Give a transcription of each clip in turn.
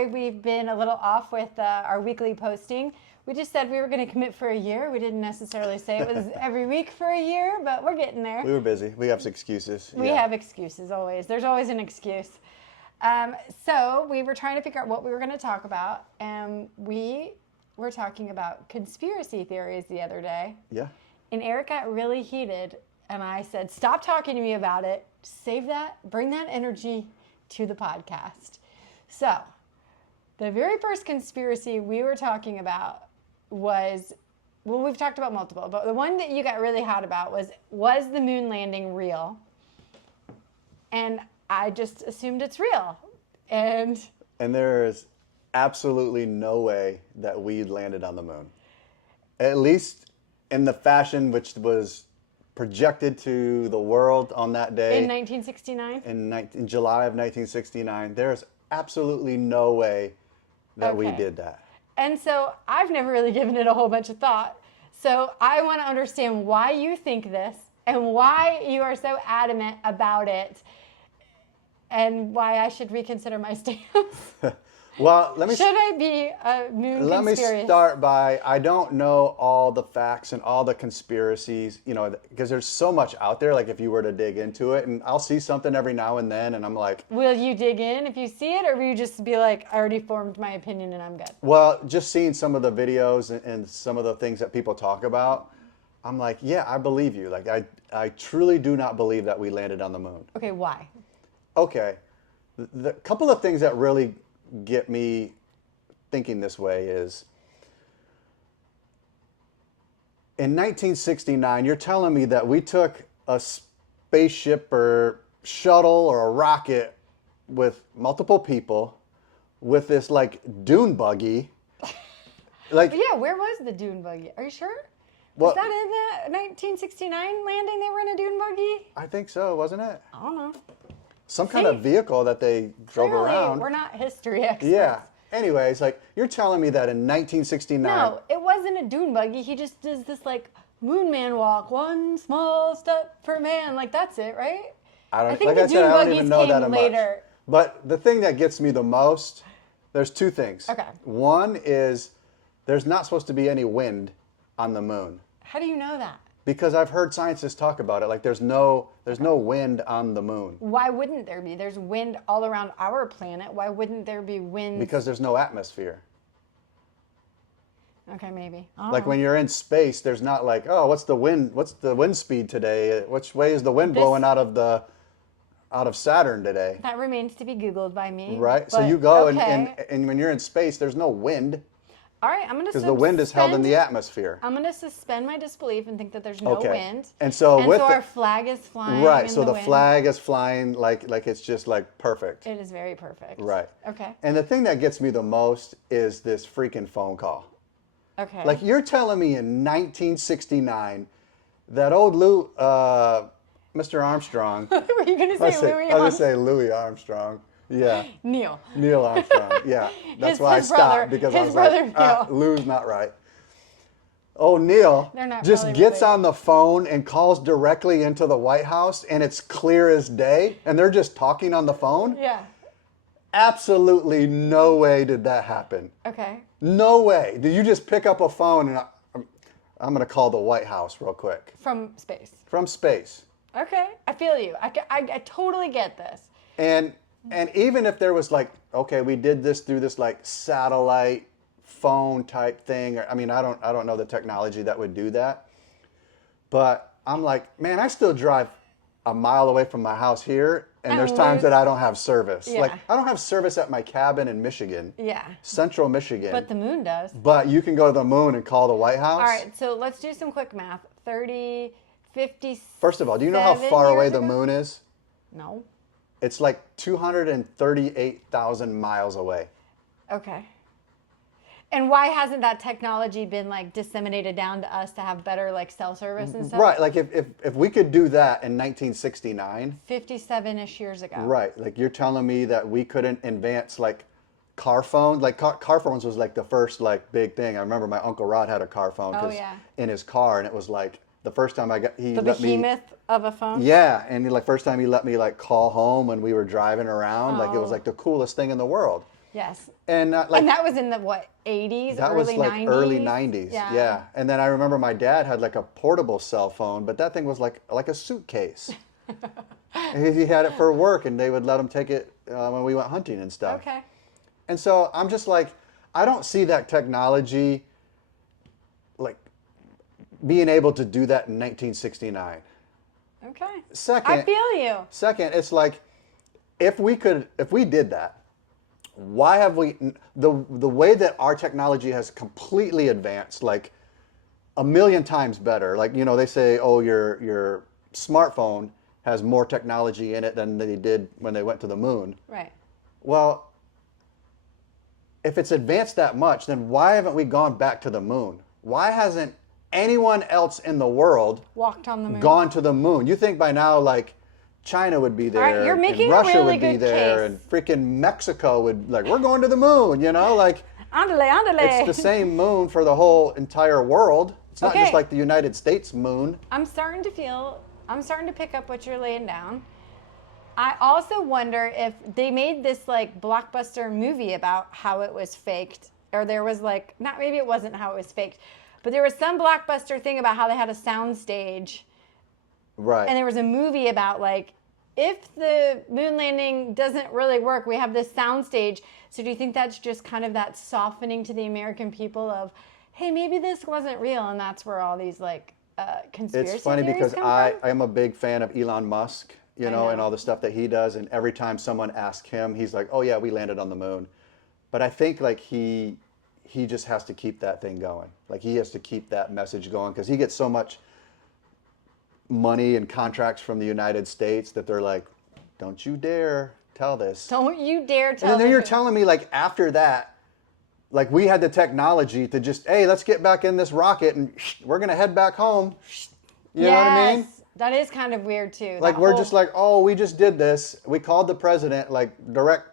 sorry we've been a little off with our weekly posting. We just said we were going to commit for a year. We didn't necessarily say it was every week for a year, but we're getting there. We were busy. We have excuses. We have excuses always. There's always an excuse. So we were trying to figure out what we were going to talk about, and we were talking about conspiracy theories the other day. Yeah. And Eric got really heated, and I said, stop talking to me about it. Save that. Bring that energy to the podcast. So the very first conspiracy we were talking about was, well, we've talked about multiple, but the one that you got really hot about was the moon landing real? And I just assumed it's real. And there is absolutely no way that we landed on the moon. At least in the fashion which was projected to the world on that day. In 1969? In July of 1969. There's absolutely no way that we did that. And so I've never really given it a whole bunch of thought. So I want to understand why you think this and why you are so adamant about it and why I should reconsider my stance. Well, should I be a moon Let me conspiracy? start by, I don't know all the facts and all the conspiracies, because there's so much out there, like if you were to dig into it, and I'll see something every now and then, and I'm like... Will you dig in if you see it, or will you just be like, I already formed my opinion and I'm good? Well, just seeing some of the videos and some of the things that people talk about, I'm like, yeah, I believe you. Like, I truly do not believe that we landed on the moon. Okay, why? Okay. The couple of things that really get me thinking this way is, in 1969, you're telling me that we took a spaceship or shuttle or a rocket with multiple people with this like dune buggy. Like, yeah, where was the dune buggy? Are you sure? Well, was that in the 1969 landing they were in a dune buggy? I think so, wasn't it? I don't know. Some kind of vehicle that they drove Clearly, around. We're not history experts. Yeah. Anyways, like, you're telling me that in 1969... No, it wasn't a dune buggy. He just does this, like, moon man walk. One small step for man. Like, that's it, right? I think like the I said, dune I don't buggies even know that came much. later. But the thing that gets me the most, there's two things. Okay. One is there's not supposed to be any wind on the moon. How do you know that? Because I've heard scientists talk about it. Like, there's no wind on the moon. Why wouldn't there be? There's wind all around our planet. Why wouldn't there be wind? Because there's no atmosphere. Okay, maybe. Like when you're in space, there's not like, oh, what's the wind speed today? Which way is the wind blowing out of Saturn today? That remains to be Googled by me. Right. But, So you go okay. and when you're in space, there's no wind. All right, I'm going to because the wind is held in the atmosphere. I'm going to suspend my disbelief and think that there's no wind. And so our flag is flying. Right. So the wind. flag is flying like it's just like perfect. It is very perfect. Right. Okay. And the thing that gets me the most is this freaking phone call. Okay. Like, you're telling me in 1969 that old Mr. Armstrong. Were you going to say Louis Armstrong? I was going to say Louis Armstrong. Yeah. Neil Armstrong. Yeah. That's why I stopped, because I was like, Lou's not right. Oh, Neil just really gets related. on the phone and calls directly into the White House, and it's clear as day, and they're just talking on the phone? Yeah. Absolutely no way did that happen. Okay. No way. Did you just pick up a phone and I'm going to call the White House real quick? From space. From space. Okay. I feel you. I totally get this. And even if there was like, okay, we did this through this like satellite phone type thing, or I mean, I don't know the technology that would do that. But I'm like, man, I still drive a mile away from my house here, and there's times that I don't have service. Yeah. Like, I don't have service at my cabin in Michigan. Yeah. Central Michigan. But the moon does. But you can go to the moon and call the White House. All right, so let's do some quick math. 30, 50. First of all, do you know how far away the moon is? No. It's like 238,000 miles away. Okay. And why hasn't that technology been like disseminated down to us to have better like cell service and stuff? Right, like if we could do that in 1969. 57-ish years ago. Right, like you're telling me that we couldn't advance like car phones? Like car phones was like the first like big thing. I remember my Uncle Rod had a car phone in his car, and it was like the first time the behemoth of a phone? Yeah, and like first time he let me like call home when we were driving around, like it was like the coolest thing in the world. Yes. And and that was in the, what, 80s, that early was like 90s? early 90s. Yeah. And then I remember my dad had like a portable cell phone, but that thing was like a suitcase. He had it for work, and they would let him take it when we went hunting and stuff. Okay. And so I'm just like, I don't see that technology like being able to do that in 1969. Okay. Second, I feel you. Second, it's like, if we did that, why have we, the way that our technology has completely advanced, like a million times better. Like, you know, they say, oh, your smartphone has more technology in it than they did when they went to the moon. Right. Well, if it's advanced that much, then why haven't we gone back to the moon? Why hasn't anyone else in the world Walked on the moon. gone to the moon? You think by now, like, China would be there, All right, you're making and a Russia really would be good there, case. and freaking Mexico would, like, we're going to the moon, you know? Like, Andale. it's the same moon for the whole entire world. It's not just Okay. like the United States moon. I'm starting to pick up what you're laying down. I also wonder if they made this like blockbuster movie about how it was faked, or there was like, not, maybe it wasn't how it was faked, but there was some blockbuster thing about how they had a sound stage. Right. And there was a movie about like, if the moon landing doesn't really work, we have this soundstage. So do you think that's just kind of that softening to the American people of, hey, maybe this wasn't real, and that's where all these like conspiracy It's funny theories because come I from? am a big fan of Elon Musk, you I know, and know. all the stuff that he does. And every time someone asks him, he's like, oh yeah, we landed on the moon. But I think like he just has to keep that thing going. Like he has to keep that message going because he gets so much money and contracts from the United States that they're like, don't you dare tell this. Don't you dare tell And then the you're truth. telling me like after that, like we had the technology to just, hey, let's get back in this rocket and we're going to head back home. You know what I mean? Yes, that is kind of weird too. Like that we're whole- just like, oh, we just did this. We called the president, like direct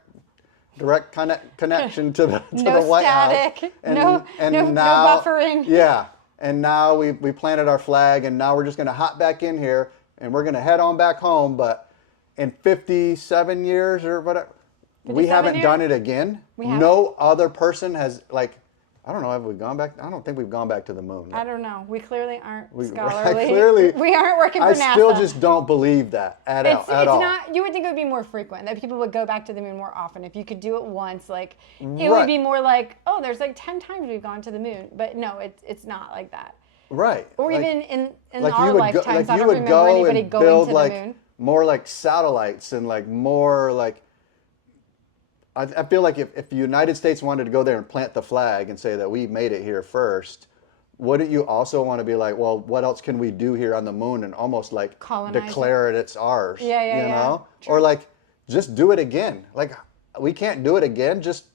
connection to the No White static, House. no buffering. Yeah, and now we planted our flag, and now we're just going to hop back in here, and we're going to head on back home. But in 57 years or whatever, we 57 haven't years? done it again. haven't. No other person has like. I don't know. Have we gone back? I don't think we've gone back to the moon. I don't know. We clearly aren't I scholarly. clearly- we aren't working for I NASA. still just don't believe that at It's all. not. You would think it would be more frequent, that people would go back to the moon more often. If you could do it once, like it Right. would be more like, oh, there's like 10 times we've gone to the moon. But no, it's not like that. Right. Or Like- even in like our you would lifetimes, go, like I you don't would remember go anybody and going build to like the moon. more like satellites and like more like. I feel like if the United States wanted to go there and plant the flag and say that we made it here first, wouldn't you also want to be like, well, what else can we do here on the moon and almost like Colonize declare it's ours? Yeah, yeah, you yeah. know, True. or like just do it again. Like we can't do it again. Just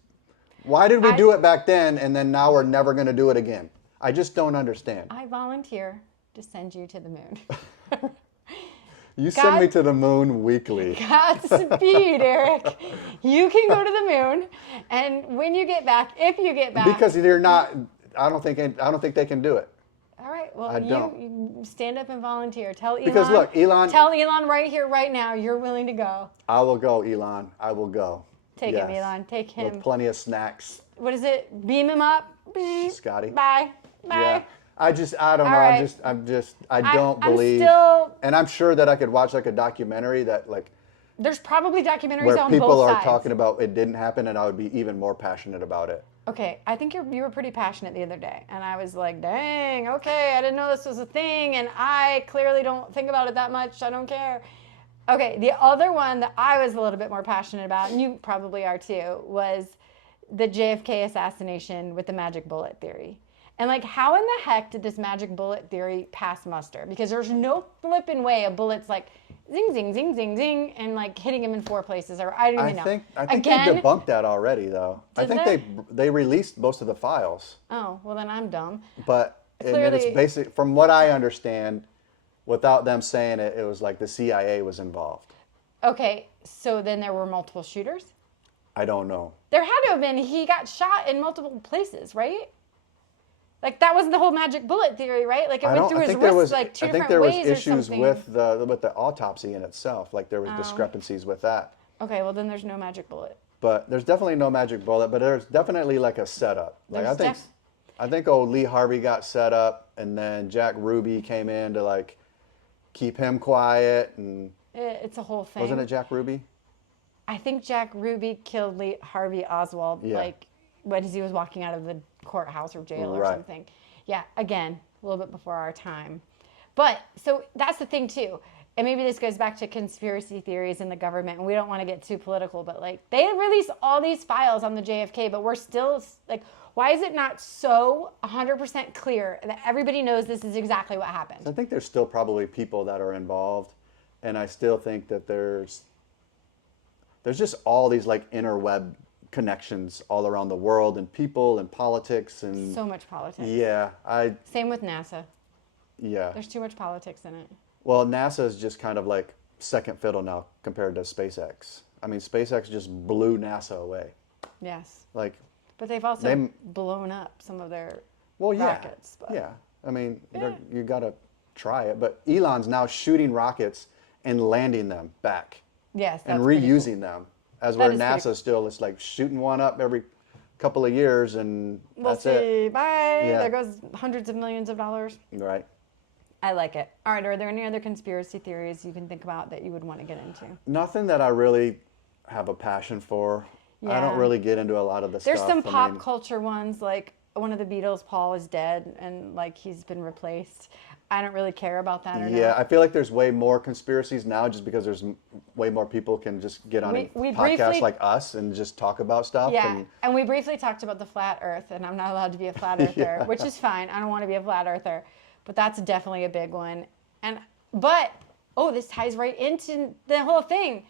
why did we do it back then and then now we're never going to do it again? I just don't understand. I volunteer to send you to the moon. You send me God- to the moon weekly. Godspeed, Eric. You can go to the moon, and when you get back, if you get back, Because they're not. I don't think they can do it. all right. Well, I don't. you stand up and volunteer. Tell Elon. Because look, Elon. Tell Elon right here, right now, you're willing to go. I will go, Elon. I will go. Take him, Yes. Elon. Take him. With plenty of snacks, What is it? Beam him up. Scotty. Bye. Bye. Yeah. I don't know. right. I don't I'm believe. still- And I'm sure that I could watch like a documentary that like There's probably documentaries where on people both are sides. talking about it didn't happen, and I would be even more passionate about it. Okay, I think you were pretty passionate the other day, and I was like, dang, okay, I didn't know this was a thing, and I clearly don't think about it that much. I don't care. Okay, the other one that I was a little bit more passionate about, and you probably are too, was the JFK assassination with the magic bullet theory. And like, how in the heck did this magic bullet theory pass muster? Because there's no flipping way a bullet's like zing, zing, zing, zing, zing, and like hitting him in 4 places, or I don't even know. I think Again, they debunked that already, though. I Did think they released most of the files. oh, well then I'm dumb. But and then it's Clearly- basic, from what I understand, without them saying it, it was like the CIA was involved. Okay, so then there were multiple shooters? I don't know. There had to have been. He got shot in multiple places, right? Like that was the whole magic bullet theory, right? Like it went through his wrists like two I think different there was ways or issues something. with the autopsy in itself. Like there was discrepancies with that. Okay, well then there's no magic bullet. But there's definitely no magic bullet, but there's definitely like a setup. Like There's I think old Lee Harvey got set up, and then Jack Ruby came in to like keep him quiet, and It's a whole thing. wasn't it Jack Ruby? I think Jack Ruby killed Lee Harvey Oswald, like when he was walking out of the courthouse or jail or something. Yeah, again, a little bit before our time. But so that's the thing too. And maybe this goes back to conspiracy theories in the government, and we don't want to get too political, but like they release all these files on the JFK, but we're still like, why is it not so 100% clear that everybody knows this is exactly what happened? I think there's still probably people that are involved, and I still think that there's just all these like interweb connections all around the world, and people and politics and So much politics. Yeah, Same with NASA. Yeah. There's too much politics in it. Well, NASA is just kind of like second fiddle now compared to SpaceX. I mean, SpaceX just blew NASA away. Yes. Like, but they've also blown up some of their rockets. But. Yeah. I mean, you got to try it. But Elon's now shooting rockets and landing them back. Yes. And reusing them. As where NASA still is like shooting one up every couple of years, and that's it. Bye. Yeah. There goes hundreds of millions of dollars. Right. I like it. All right. Are there any other conspiracy theories you can think about that you would want to get into? Nothing that I really have a passion for. Yeah. I don't really get into a lot of the There's stuff. some pop culture ones, like one of the Beatles, Paul, is dead and like he's been replaced. I don't really care about that or not. Yeah, I feel like there's way more conspiracies now just because there's way more people can just get on podcasts like us and just talk about stuff. Yeah, and we briefly talked about the flat earth, and I'm not allowed to be a flat earther, which is fine. I don't want to be a flat earther, but that's definitely a big one. This ties right into the whole thing.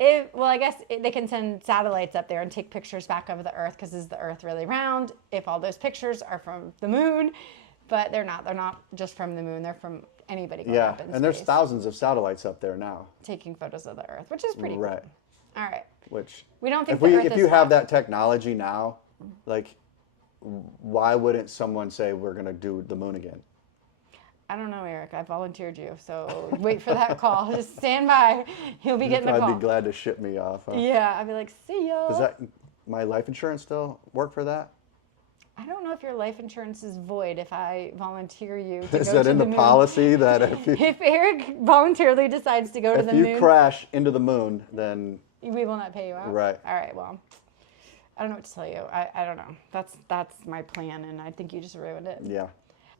I guess they can send satellites up there and take pictures back of the earth because is the earth really round? If all those pictures are from the moon. But they're not. They're not just from the moon. They're from anybody going up in space. And there's thousands of satellites up there now. Taking photos of the Earth, which is pretty cool. All right. Which we don't think if you have that technology now, like, why wouldn't someone say we're going to do the moon again? I don't know, Eric. I volunteered you, so wait for that call. Just stand by. You'll be getting a call. I'd be glad to ship me off. Huh? Yeah, I'd be like, see ya. Does my life insurance still work for that? I don't know if your life insurance is void if I volunteer you to go to the moon. Is that in the policy that if Eric voluntarily decides to go to the moon? If you crash into the moon, then... we will not pay you out? Right. All right, well, I don't know what to tell you. I don't know. That's my plan, and I think you just ruined it. Yeah.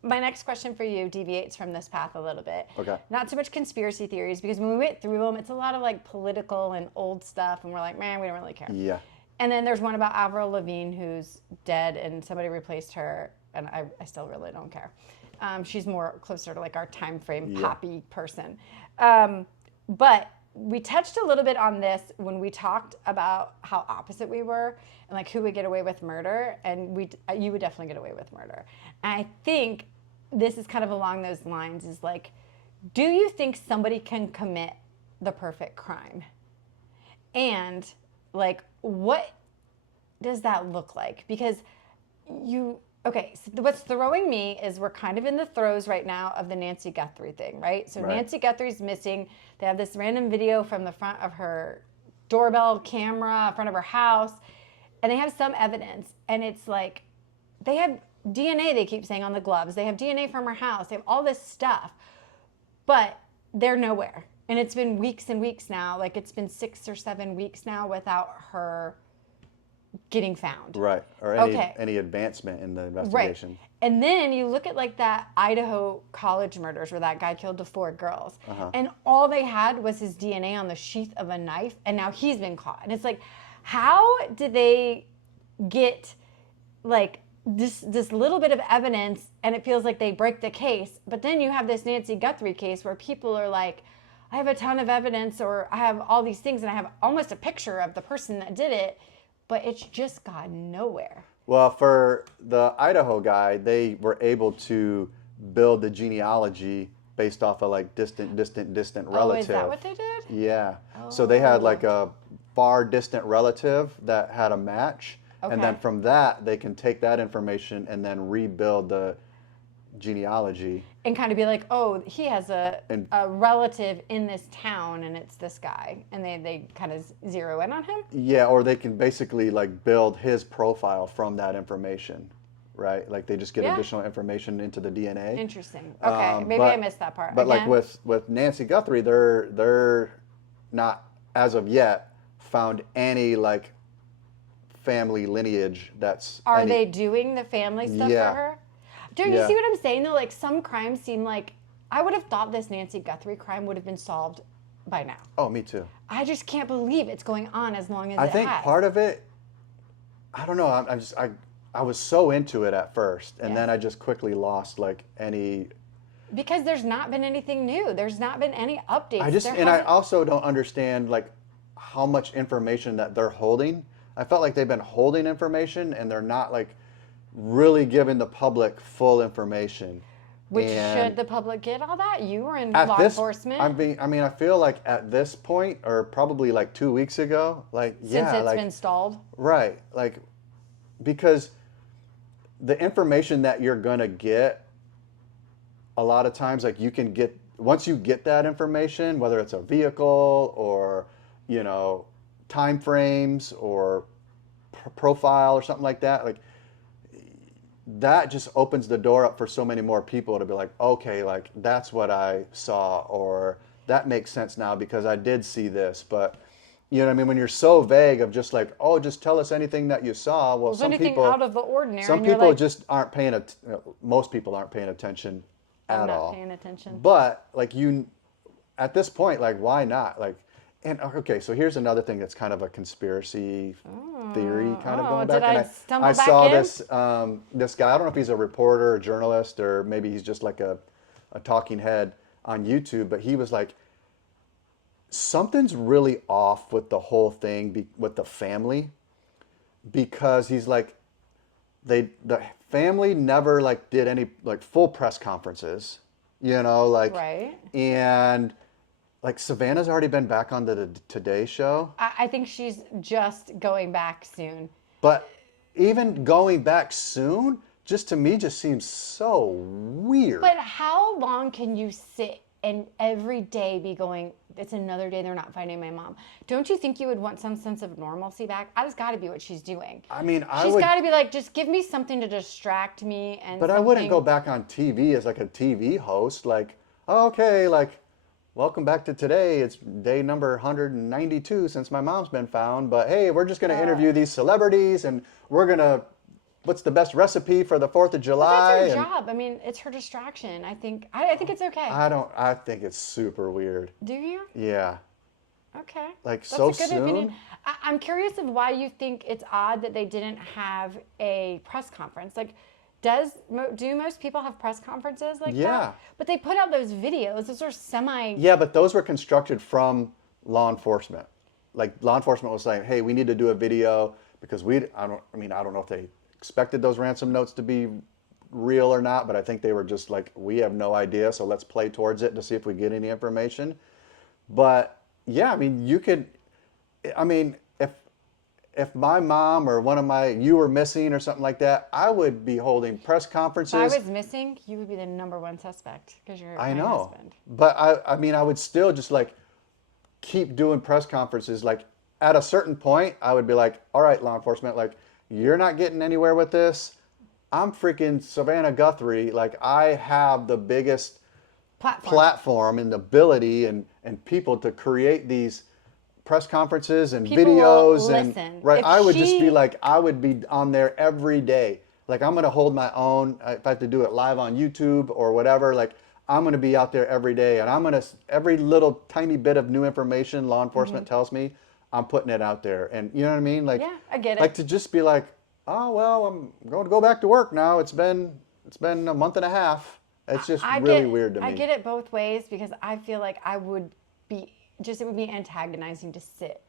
My next question for you deviates from this path a little bit. Okay. Not so much conspiracy theories, because when we went through them, it's a lot of like political and old stuff, and we're like, man, we don't really care. Yeah. And then there's one about Avril Lavigne who's dead and somebody replaced her, and I still really don't care. She's more closer to like our time frame poppy person. But we touched a little bit on this when we talked about how opposite we were and like who would get away with murder, and you would definitely get away with murder. And I think this is kind of along those lines, is like, do you think somebody can commit the perfect crime? And like, what does that look like? Because so what's throwing me is we're kind of in the throes right now of the Nancy Guthrie thing, right? So Nancy Guthrie's missing. They have this random video from the front of her doorbell camera, front of her house, and they have some evidence. And it's like, they have DNA, they keep saying, on the gloves. They have DNA from her house. They have all this stuff, but they're nowhere. And it's been weeks and weeks now. Like, it's been 6 or 7 weeks now without her getting found. Right. Or any advancement in the investigation. Right. And then you look at like that Idaho college murders where that guy killed the 4 girls. And all they had was his DNA on the sheath of a knife, and now he's been caught. And it's like, how did they get like this little bit of evidence and it feels like they break the case? But then you have this Nancy Guthrie case where people are like, I have a ton of evidence, or I have all these things, and I have almost a picture of the person that did it, but it's just gone nowhere. Well, for the Idaho guy, they were able to build the genealogy based off of like distant relative. Oh, is that what they did? Yeah. Oh. So they had like a far distant relative that had a match. Okay. And then from that, they can take that information and then rebuild the genealogy. And kind of be like, oh, he has a relative in this town, and it's this guy, and they kind of zero in on him. Yeah, or they can basically like build his profile from that information, right? Like they just get additional information into the DNA. Interesting. Okay, maybe I missed that part. But Again? like with Nancy Guthrie, they're not as of yet found any like family lineage that's. Are they doing the family stuff for her? Don't you see what I'm saying though? Like some crimes seem like I would have thought this Nancy Guthrie crime would have been solved by now. Oh, me too. I just can't believe it's going on as long as I it think has. part of it, I don't know. I was so into it at first, and then I just quickly lost like any. Because there's not been anything new. There's not been any updates. I also don't understand like how much information that they're holding. I felt like they've been holding information, and they're not like really giving the public full information. Should the public get all that? You were in law enforcement. I feel like at this point, or probably like 2 weeks ago, since it's been stalled. Right, like because the information that you're gonna get, a lot of times, like you can get once you get that information, whether it's a vehicle or time frames or profile or something like that, like. That just opens the door up for so many more people to be like, okay, like that's what I saw, or that makes sense now because I did see this. But you know what I mean? When you're so vague of just like, oh, just tell us anything that you saw. Well, some people out of the ordinary. Some people just aren't paying. Most people aren't paying attention at all. I'm not paying attention. But like at this point, like why not? Like, and okay, so here's another thing that's kind of a conspiracy theory kind of going back. I saw this this guy. I don't know if he's a reporter, a journalist, or maybe he's just like a talking head on YouTube. But he was like, something's really off with the whole thing with the family, because he's like, the family never like did any like full press conferences, like right, and. Like Savannah's already been back on the Today Show. I think she's just going back soon. But even going back soon, just to me, just seems so weird. But how long can you sit and every day be going, it's another day they're not finding my mom? Don't you think you would want some sense of normalcy back? That's got to be what she's doing. I mean, she's got to be like, just give me something to distract me. But I wouldn't go back on TV as like a TV host. Like, okay, like. Welcome back to Today. It's day number 192 since my mom's been found. But hey, we're just going to interview these celebrities, and we're going to, what's the best recipe for the 4th of July? That's her job. I mean, it's her distraction. I think it's okay. I think it's super weird. Do you? Yeah. Okay. Like That's so a good soon? opinion. I'm curious of why you think it's odd that they didn't have a press conference. Like, do most people have press conferences like that? But they put out those videos. Those are semi. Yeah, but those were constructed from law enforcement. Like law enforcement was saying, "Hey, we need to do a video because I don't know if they expected those ransom notes to be real or not, but I think they were just like, we have no idea, so let's play towards it to see if we get any information." But yeah, I mean, if my mom or you were missing or something like that, I would be holding press conferences. If I was missing, you would be the number one suspect because you're my husband. But I would still just like keep doing press conferences. Like at a certain point, I would be like, all right, law enforcement, like you're not getting anywhere with this. I'm freaking Savannah Guthrie. Like I have the biggest platform and ability and people to create these press conferences and people videos and listen. Right. I would just be like, I would be on there every day. Like I'm gonna hold my own. If I have to do it live on YouTube or whatever, like I'm gonna be out there every day, and every little tiny bit of new information law enforcement tells me, I'm putting it out there. And you know what I mean? Like, yeah, I get it. Like to just be like, oh well, I'm going to go back to work now. It's been a month and a half. It's just really weird to me. I get it both ways because I feel like it would be antagonizing to sit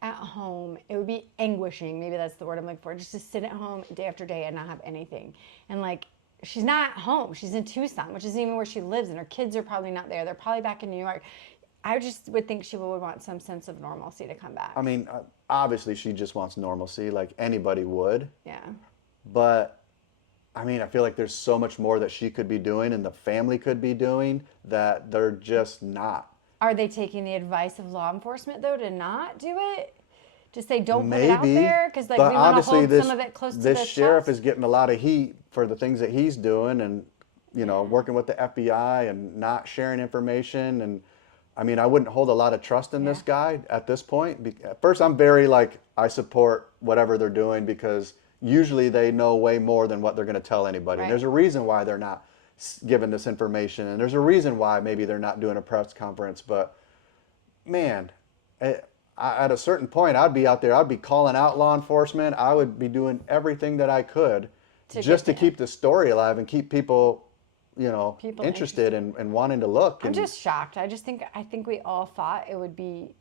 at home. It would be anguishing. Maybe that's the word I'm looking for. Just to sit at home day after day and not have anything. And like, she's not home. She's in Tucson, which isn't even where she lives. And her kids are probably not there. They're probably back in New York. I just would think she would want some sense of normalcy to come back. I mean, obviously she just wants normalcy like anybody would. Yeah. But I mean, I feel like there's so much more that she could be doing and the family could be doing that they're just not. Are they taking the advice of law enforcement though to not do it? Just say don't put it out Maybe, there because like but we want to obviously hold some of it close to the this sheriff chest? is getting a lot of heat for the things that he's doing, and working with the FBI and not sharing information. And I mean, I wouldn't hold a lot of trust in this guy at this point. At first, I'm very like, I support whatever they're doing because usually they know way more than what they're going to tell anybody. Right. And there's a reason why they're not giving this information, and there's a reason why maybe they're not doing a press conference. But man, at a certain point, I'd be out there, I'd be calling out law enforcement. I would be doing everything that I could just to keep the story alive and keep people, interested and wanting to look. I'm just shocked. I think we all thought it would be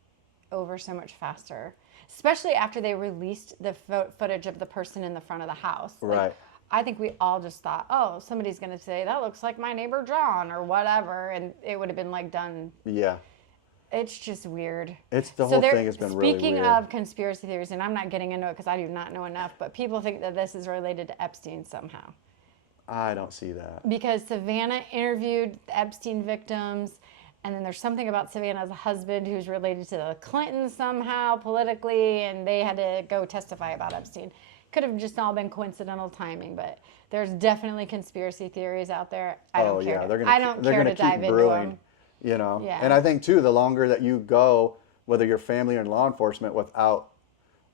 over so much faster, especially after they released the footage of the person in the front of the house. Right. I think we all just thought, oh, somebody's going to say, that looks like my neighbor John or whatever. And it would have been like done. Yeah. It's just weird. The whole thing has been really weird. Speaking of conspiracy theories, and I'm not getting into it because I do not know enough, but people think that this is related to Epstein somehow. I don't see that. Because Savannah interviewed the Epstein victims, and then there's something about Savannah's husband who's related to the Clintons somehow politically, and they had to go testify about Epstein. Could have just all been coincidental timing, but there's definitely conspiracy theories out there. I don't care to dive into them. Yeah. And I think too, the longer that you go, whether you're family or law enforcement, without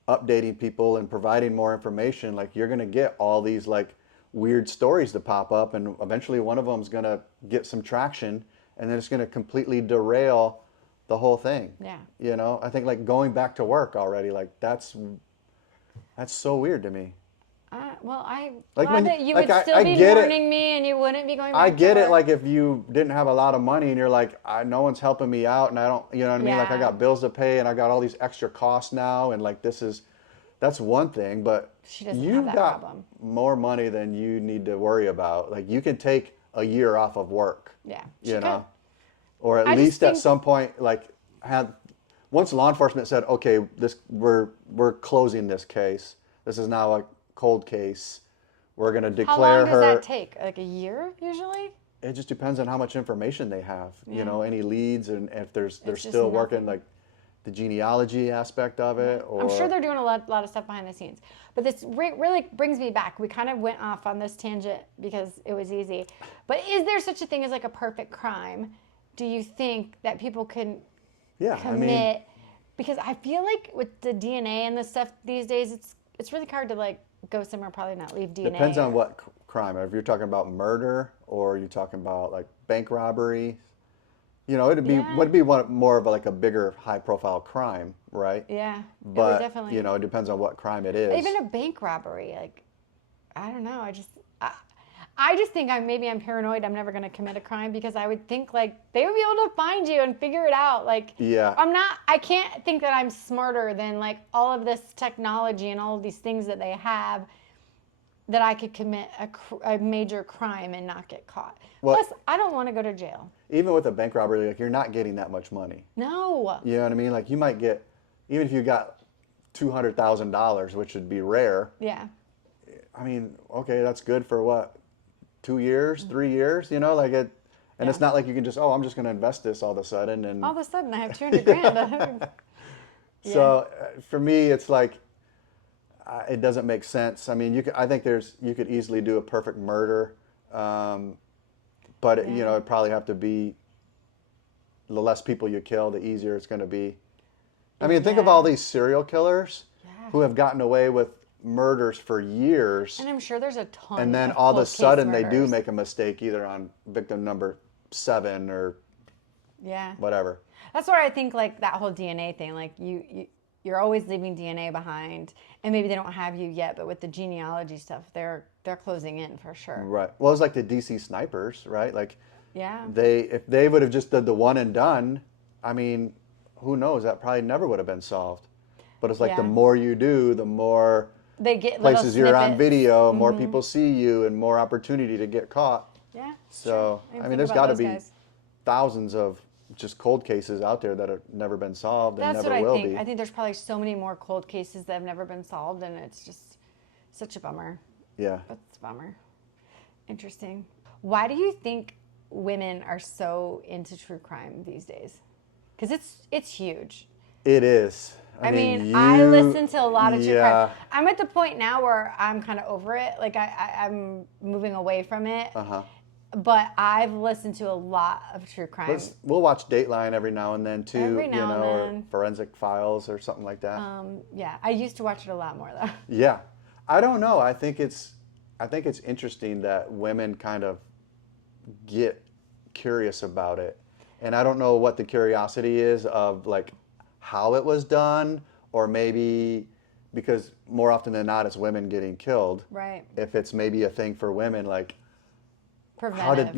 updating people and providing more information, like you're going to get all these like weird stories to pop up, and eventually one of them's going to get some traction, and then it's going to completely derail the whole thing. Yeah. I think like going back to work already, like that's so weird to me. I'm like glad that you would still be warning me and you wouldn't be going back I get to it, work. like if you didn't have a lot of money and you're like, no one's helping me out and I don't, you know what I mean? Like I got bills to pay and I got all these extra costs now and like that's one thing, but you've got problem. More money than you need to worry about. Like you can take a year off of work. Yeah. Or at least at some point, like once law enforcement said, okay, we're closing this case. This is now a cold case. We're going to declare her. How long does that take? Like a year usually? It just depends on how much information they have. Any leads, and if they're still working like the genealogy aspect of it. Or I'm sure they're doing a lot of stuff behind the scenes. But this really brings me back. We kind of went off on this tangent because it was easy. But is there such a thing as like a perfect crime? Do you think that people can commit? Because I feel like with the DNA and the stuff these days, it's really hard to like go somewhere, probably not leave DNA. Depends on what crime. If you're talking about murder or you're talking about like bank robbery, would be more of like a bigger high profile crime, right? Yeah. But definitely. It depends on what crime it is. Even a bank robbery, like I don't know. I just think maybe I'm paranoid. I'm never going to commit a crime because I would think like they would be able to find you and figure it out. Like, I can't think that I'm smarter than like all of this technology and all of these things that they have that I could commit a major crime and not get caught. Well, plus, I don't want to go to jail. Even with a bank robbery, like you're not getting that much money. No. You know what I mean? Like you might get, even if you got $200,000, which would be rare. Yeah. I mean, okay, that's good for what? 2 years, 3 years, like it, and it's not like you can just, I'm just going to invest this all of a sudden. And all of a sudden I have 200 grand. So for me, it's like, it doesn't make sense. I mean, I think you could easily do a perfect murder. But it'd probably have to be the less people you kill, the easier it's going to be. I mean, think of all these serial killers who have gotten away with murders for years, and I'm sure there's a ton. And then all of a sudden they do make a mistake either on victim number 7 or whatever. That's why I think like that whole DNA thing, like you're always leaving DNA behind, and maybe they don't have you yet, but with the genealogy stuff, they're closing in for sure. Right. Well, it's like the DC snipers, right? Like if they would have just did the one and done, I mean, who knows? That probably never would have been solved. But it's like the more you do, the more they get places you're on video, more people see you, and more opportunity to get caught. Yeah. So, I mean, there's got to be thousands of just cold cases out there that have never been solved and never will be. I think there's probably so many more cold cases that have never been solved, and it's just such a bummer. Yeah. It's a bummer. Interesting. Why do you think women are so into true crime these days? Because it's huge. It is. I mean, I listen to a lot of true crime. I'm at the point now where I'm kind of over it. Like I'm moving away from it. But I've listened to a lot of true crime. We'll watch Dateline every now and then too. Every now and then. Or Forensic Files or something like that. Yeah, I used to watch it a lot more though. Yeah, I don't know. I think it's interesting that women kind of get curious about it, and I don't know what the curiosity is of like how it was done, or maybe because more often than not it's women getting killed. Right. If it's maybe a thing for women, like preventive.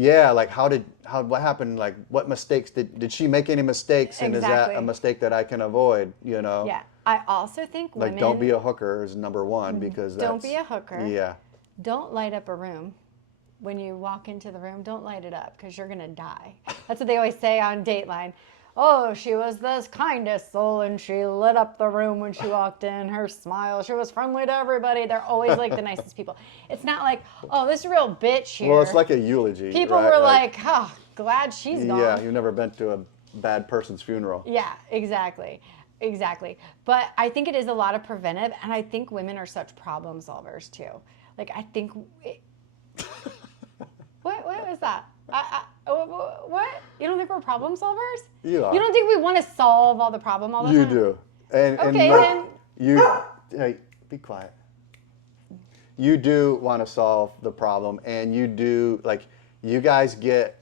What happened? Like what mistakes did she make any mistakes, and is that a mistake that I can avoid? You know. Yeah. I also think women, like don't be a hooker is number one, because don't be a hooker. Yeah. Don't light up a room. When you walk into the room, don't light it up because you're going to die. That's what they always say on Dateline. Oh, she was the kindest soul and she lit up the room when she walked in. Her smile, she was friendly to everybody. They're always like the nicest people. It's not like, oh, this real bitch here. Well, it's like a eulogy. People were like, oh, glad she's gone. Yeah, you've never been to a bad person's funeral. Yeah, exactly. Exactly. But I think it is a lot of preventive, and I think women are such problem solvers too. Like, I think... What was that? What? You don't think we're problem solvers? You are. You don't think we want to solve all the problem all the time? You do. And okay, like, then. Hey, be quiet. You do want to solve the problem, and you do, like, you guys get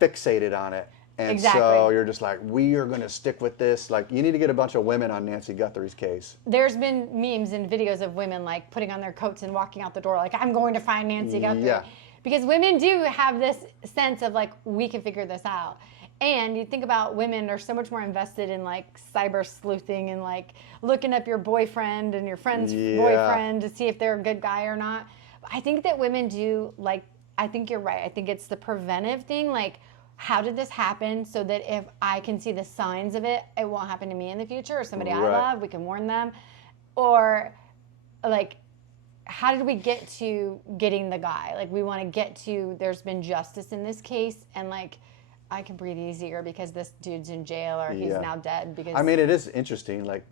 fixated on it. And so you're just like, we are going to stick with this. Like, you need to get a bunch of women on Nancy Guthrie's case. There's been memes and videos of women, like, putting on their coats and walking out the door, like, I'm going to find Nancy Guthrie. Yeah. Because women do have this sense of, like, we can figure this out. And you think about women are so much more invested in, like, cyber sleuthing and, like, looking up your boyfriend and your friend's boyfriend to see if they're a good guy or not. I think that women do, like, I think you're right. I think it's the preventive thing, like, how did this happen so that if I can see the signs of it, it won't happen to me in the future, or somebody I love, we can warn them. Or, like, how did we get to getting the guy? Like, we want to get to, there's been justice in this case, and, like, I can breathe easier because this dude's in jail, or he's now dead. Because I mean, it is interesting. Like,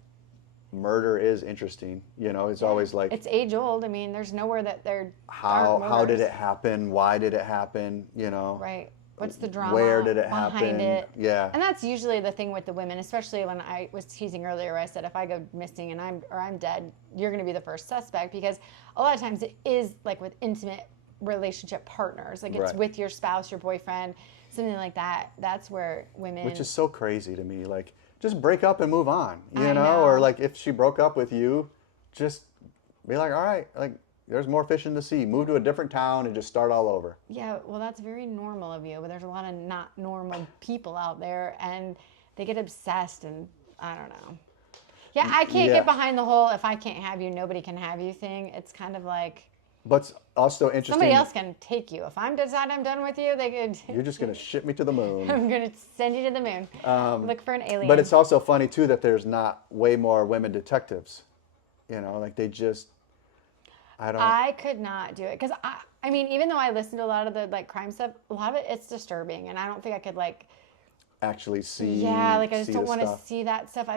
murder is interesting. You know, it's always like... It's age old. I mean, there's nowhere that there how did it happen? Why did it happen? You know? Right. What's the drama? Where did it behind happen? It? Yeah. And that's usually the thing with the women, especially when I was teasing earlier. I said if I go missing and I'm dead, you're going to be the first suspect, because a lot of times it is like with intimate relationship partners, like it's with your spouse, your boyfriend, something like that. That's where women. Which is so crazy to me. Like, just break up and move on. You know? Or like if she broke up with you, just be like, all right, like. There's more fish in the sea. Move to a different town and just start all over. Yeah, well, that's very normal of you, but there's a lot of not normal people out there, and they get obsessed, and I don't know. Yeah, I can't get behind the whole if I can't have you, nobody can have you thing. It's kind of like... But it's also interesting... Somebody else can take you. If I decide I'm done with you, they could... You're just going to ship me to the moon. I'm going to send you to the moon. Look for an alien. But it's also funny, too, that there's not way more women detectives. You know, like they just... I could not do it because I mean, even though I listen to a lot of the like crime stuff, a lot of it it's disturbing, and I don't think I could like actually see. Yeah, like I just don't want to see that stuff.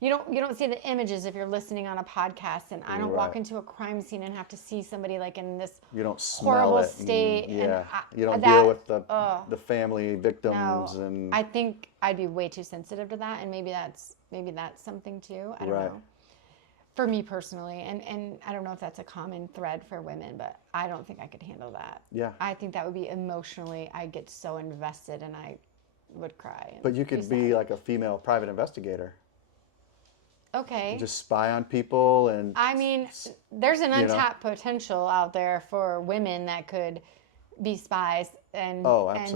You don't see the images if you're listening on a podcast, and I don't walk into a crime scene and have to see somebody like in this horrible state. Yeah, you don't deal with the family victims and. I think I'd be way too sensitive to that, and maybe that's something too. I don't know. For me personally, and I don't know if that's a common thread for women, but I don't think I could handle that. Yeah. I think that would be emotionally, I get so invested and I would cry. But you could be like a female private investigator. Okay. Just spy on people and... I mean, there's an untapped potential out there for women that could be spies and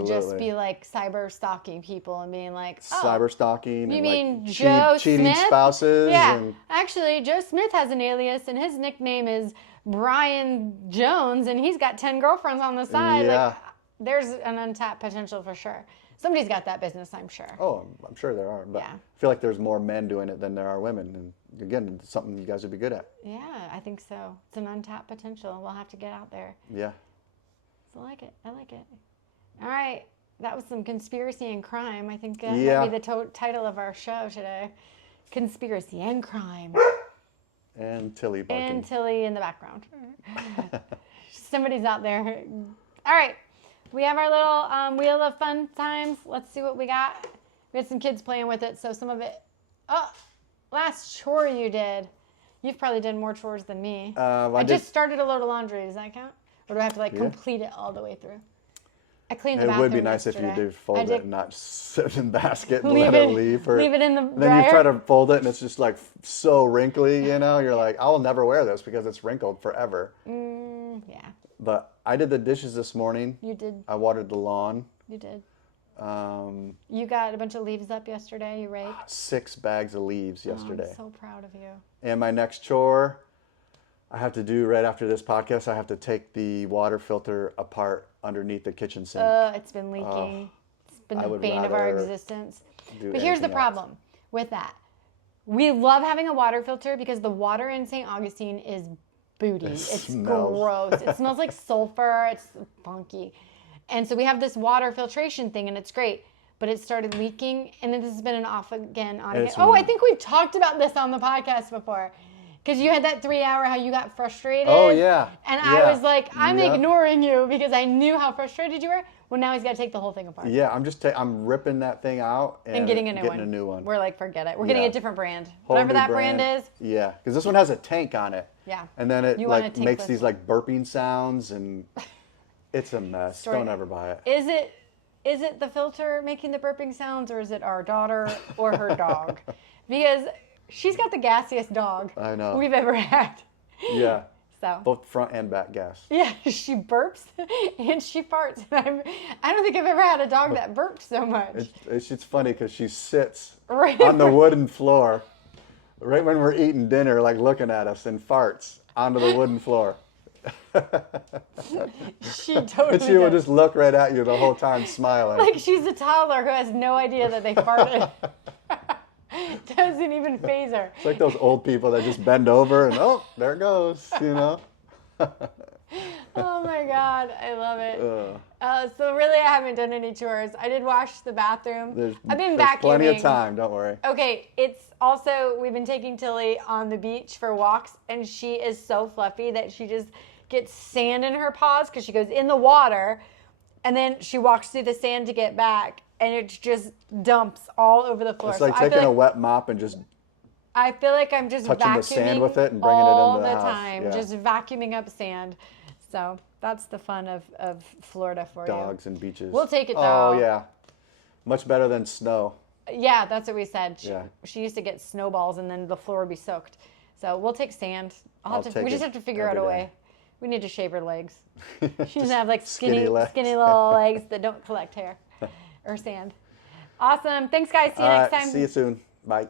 just be like cyber stalking people and being like, cyber stalking. You and mean like Joe cheating Smith? spouses? Yeah, actually, Joe Smith has an alias and his nickname is Brian Jones, and he's got 10 girlfriends on the side. Yeah. Like, there's an untapped potential for sure. Somebody's got that business, I'm sure. Oh, I'm sure there are, but I feel like there's more men doing it than there are women, and again, it's something you guys would be good at. Yeah, I think so. It's an untapped potential. We'll have to get out there. Yeah. I like it. I like it. All right. That was some conspiracy and crime. I think that Yeah. might be the title of our show today. Conspiracy and crime. And Tilly barking. And Tilly in the background. Somebody's out there. All right. We have our little wheel of fun times. Let's see what we got. We had some kids playing with it, so some of it. Oh, last chore you did. You've probably done more chores than me. I just started a load of laundry. Does that count? Or do I have to complete it all the way through? I cleaned the bathroom. It would be nice yesterday. if you did fold it and not sit in the basket and let it leave. Leave it in the dryer. Then you try to fold it and it's just like so wrinkly, you know? You're like, I'll never wear this because it's wrinkled forever. Yeah. But I did the dishes this morning. You did. I watered the lawn. You did. You got a bunch of leaves up yesterday. You raked. 6 bags of leaves yesterday. I'm so proud of you. And my next chore I have to do right after this podcast, I have to take the water filter apart underneath the kitchen sink. It's been leaking. It's been the bane of our rather existence. do But here's the anything problem with that. We love having a water filter because the water in St. Augustine is booty. It's gross. It smells like sulfur. It's funky. And so we have this water filtration thing, and it's great. But it started leaking, and then this has been an off again, on again. Oh, I think we've talked about this on the podcast before. Because you had that 3 hour, how you got frustrated. Oh, yeah. And I was like, I'm ignoring you because I knew how frustrated you were. Well, now he's got to take the whole thing apart. Yeah, I'm ripping that thing out and getting a new one. We're like, forget it. We're getting a different brand. Whole Whatever new that brand is. Yeah, because this one has a tank on it. Yeah. And then it like makes these one. like burping sounds, and it's a mess. Don't ever buy it. Is it the filter making the burping sounds, or is it our daughter or her dog? Because she's got the gassiest dog I know. we've ever had. Yeah. So. Both front and back gas. Yeah, she burps and she farts. I don't think I've ever had a dog that burped so much. It's funny because she sits right on the wooden floor right when we're eating dinner, like looking at us, and farts onto the wooden floor. She totally And she will just look right at you the whole time smiling. like she's a toddler who has no idea that they farted. Doesn't even faze her. It's like those old people that just bend over and, oh, there it goes, you know? Oh my God, I love it. So really I haven't done any chores. I did wash the bathroom. I've been vacuuming. Plenty of time, don't worry. Okay, it's also, we've been taking Tilly on the beach for walks, and she is so fluffy that she just gets sand in her paws because she goes in the water, and then she walks through the sand to get back, and it just dumps all over the floor. It's like taking a wet mop and just I feel like I'm just touching vacuuming the sand with it and bringing all it into the house. time, Yeah. just vacuuming up sand. So that's the fun of Florida for you. Dogs and beaches. We'll take it though. Oh, yeah. Much better than snow. Yeah, that's what we said. Yeah. She used to get snowballs and then the floor would be soaked. So we'll take sand. We just have to figure out a way. We need to shave her legs. She doesn't have like skinny little legs that don't collect hair or sand. Awesome. Thanks, guys. See you next time. See you soon. Bye.